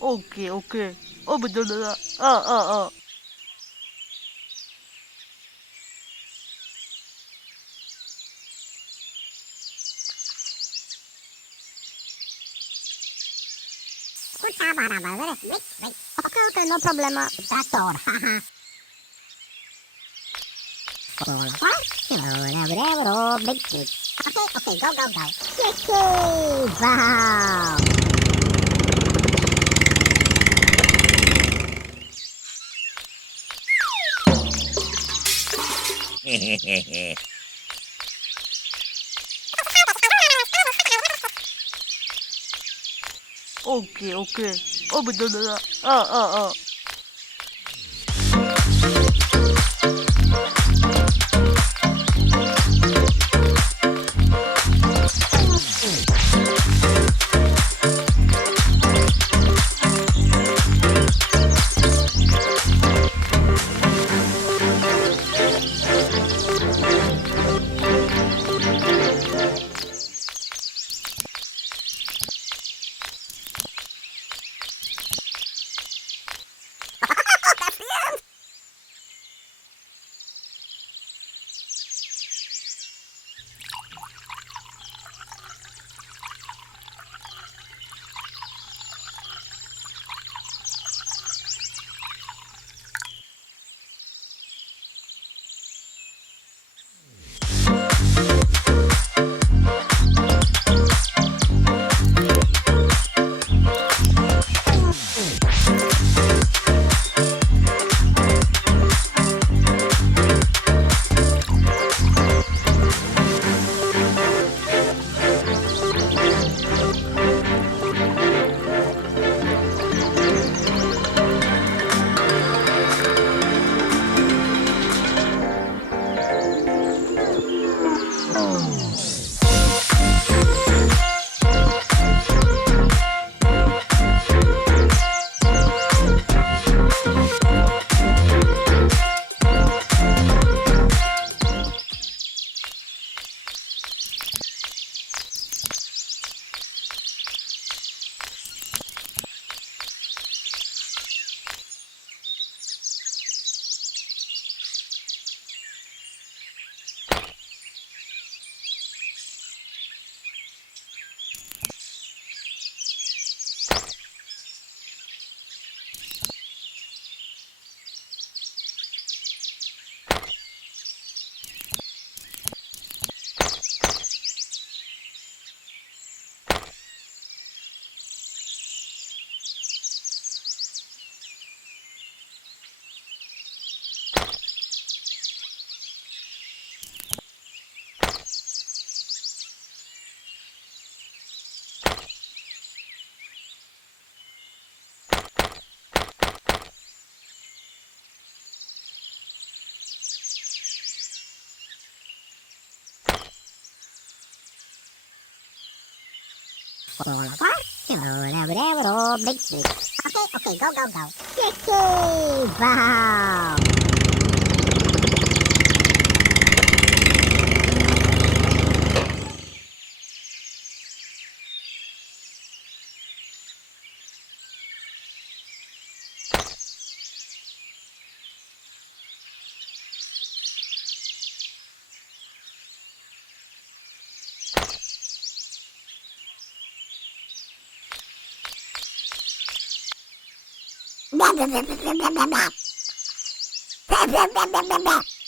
Oke, oke. Oh, betul betul. Ah, ah, ah. Scusa, bara, okay, okay, no problema. Tractor, haha. Big stick. Okay, okay, go. Yippee! Wow! Oke, oke. Oh, betul betul. Ah, ah, ah. Big stick. Okay, go. Yippee! Wow! Blah, blah, blah, blah, blah, blah, blah. Blah, blah, blah, blah, blah, blah.